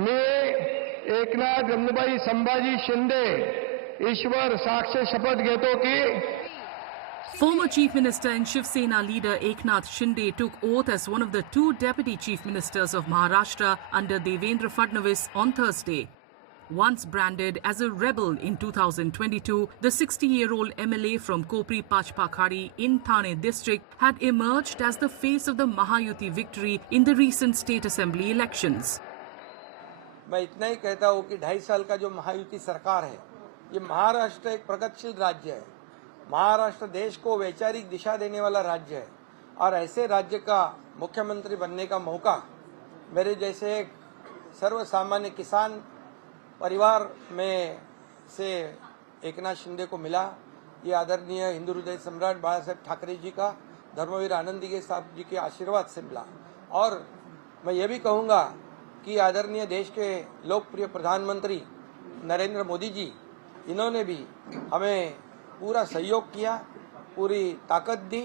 मी एकनाथ गंगूबाई संभाजी शिंदे ईश्वर साक्ष शपथ घेतो की Former Chief Minister and Shiv Sena leader Eknath Shinde took oath as one of the two Deputy Chief Ministers of Maharashtra under Devendra Fadnavis on Thursday. Once branded as a rebel in 2022, the 60-year-old MLA from Kopri Pachpakhadi in Thane district had emerged as the face of the Mahayuti victory in the recent state assembly elections. मैं इतना ही कहता हूँ कि 2.5 साल का जो महायुति सरकार है, ये महाराष्ट्र एक प्रगतिशील राज्य है। महाराष्ट्र देश को वैचारिक दिशा देने वाला राज्य है और ऐसे राज्य का मुख्यमंत्री बनने का मौका मेरे जैसे एक सर्वसामान्य किसान परिवार में से एकनाथ शिंदे को मिला। ये आदरणीय हिंदू हृदय सम्राट बाला साहेब ठाकरे जी का, धर्मवीर आनंदीगे साहब जी के आशीर्वाद से मिला। और मैं ये भी कहूँगा कि आदरणीय देश के लोकप्रिय प्रधानमंत्री नरेंद्र मोदी जी, इन्होंने भी हमें पूरा सहयोग किया, पूरी ताकत दी।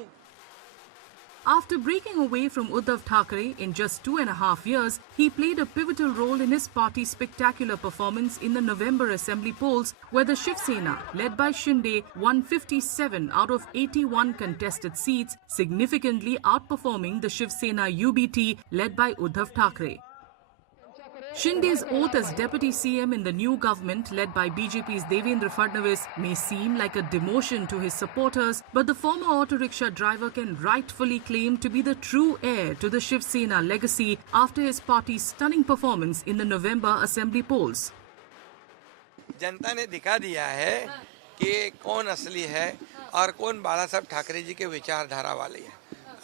After breaking away from Uddhav Thackeray in just 2.5 years, he played a pivotal role in his party's spectacular performance in the November assembly polls, where the Shiv Sena, led by Shinde, won 57 out of 81 contested seats, significantly outperforming the Shiv Sena UBT led by Uddhav Thackeray. Shinde's oath as Deputy CM in the new government led by BJP's Devendra Fadnavis may seem like a demotion to his supporters, but the former auto rickshaw driver can rightfully claim to be the true heir to the Shiv Sena legacy after his party's stunning performance in the November assembly polls. जनता ने दिखा दिया है कि कौन असली है और कौन बाला साहब ठाकरे जी के विचारधारा वाली है।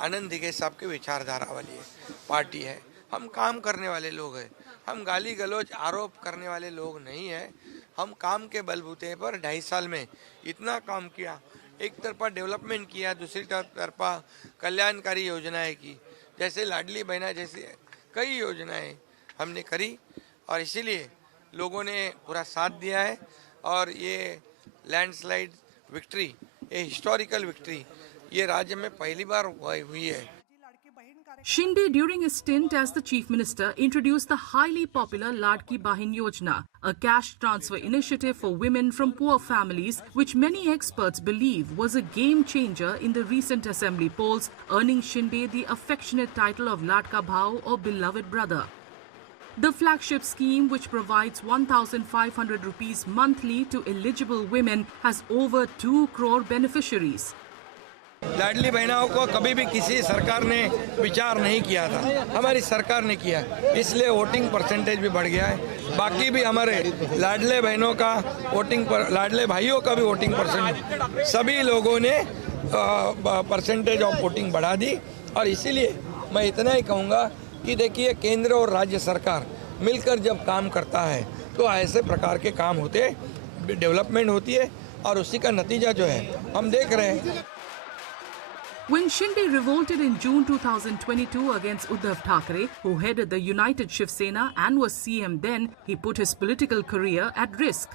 आनंद दिगे साहब के विचारधारा वाली है पार्टी है। हम काम करने वाले लोग हैं, हम गाली गलौज आरोप करने वाले लोग नहीं हैं। हम काम के बलबूते पर 2.5 साल में इतना काम किया, एक तरफा डेवलपमेंट किया, दूसरी तरफा कल्याणकारी योजनाएं की, जैसे लाडली बहना जैसी कई योजनाएं हमने करी और इसीलिए लोगों ने पूरा साथ दिया है। और ये लैंडस्लाइड विक्ट्री, ये हिस्टोरिकल विक्ट्री, ये राज्य में पहली बार हुई है। Shinde, during his stint as the Chief Minister, introduced the highly popular Ladki Bahin Yojana, a cash transfer initiative for women from poor families, which many experts believe was a game changer in the recent assembly polls, earning Shinde the affectionate title of Ladka Bhau or beloved brother. The flagship scheme, which provides 1,500 rupees monthly to eligible women, has over 2 crore beneficiaries. लाडली बहनाओं को कभी भी किसी सरकार ने विचार नहीं किया था, हमारी सरकार ने किया, इसलिए वोटिंग परसेंटेज भी बढ़ गया है। बाकी भी हमारे लाडले बहनों का वोटिंग पर, लाडले भाइयों का भी वोटिंग परसेंट, सभी लोगों ने परसेंटेज ऑफ वोटिंग बढ़ा दी। और इसीलिए मैं इतना ही कहूँगा कि देखिए, केंद्र और राज्य सरकार मिलकर जब काम करता है तो ऐसे प्रकार के काम होते, डेवलपमेंट होती है और उसी का नतीजा जो है हम देख रहे हैं। When Shinde revolted in June 2022 against Uddhav Thackeray, who headed the United Shiv Sena and was CM then, he put his political career at risk.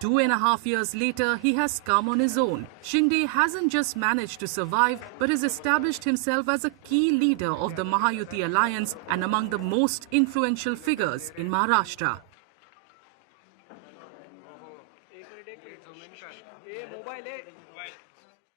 2.5 years later, he has come on his own. Shinde hasn't just managed to survive, but has established himself as a key leader of the Mahayuti alliance and among the most influential figures in Maharashtra.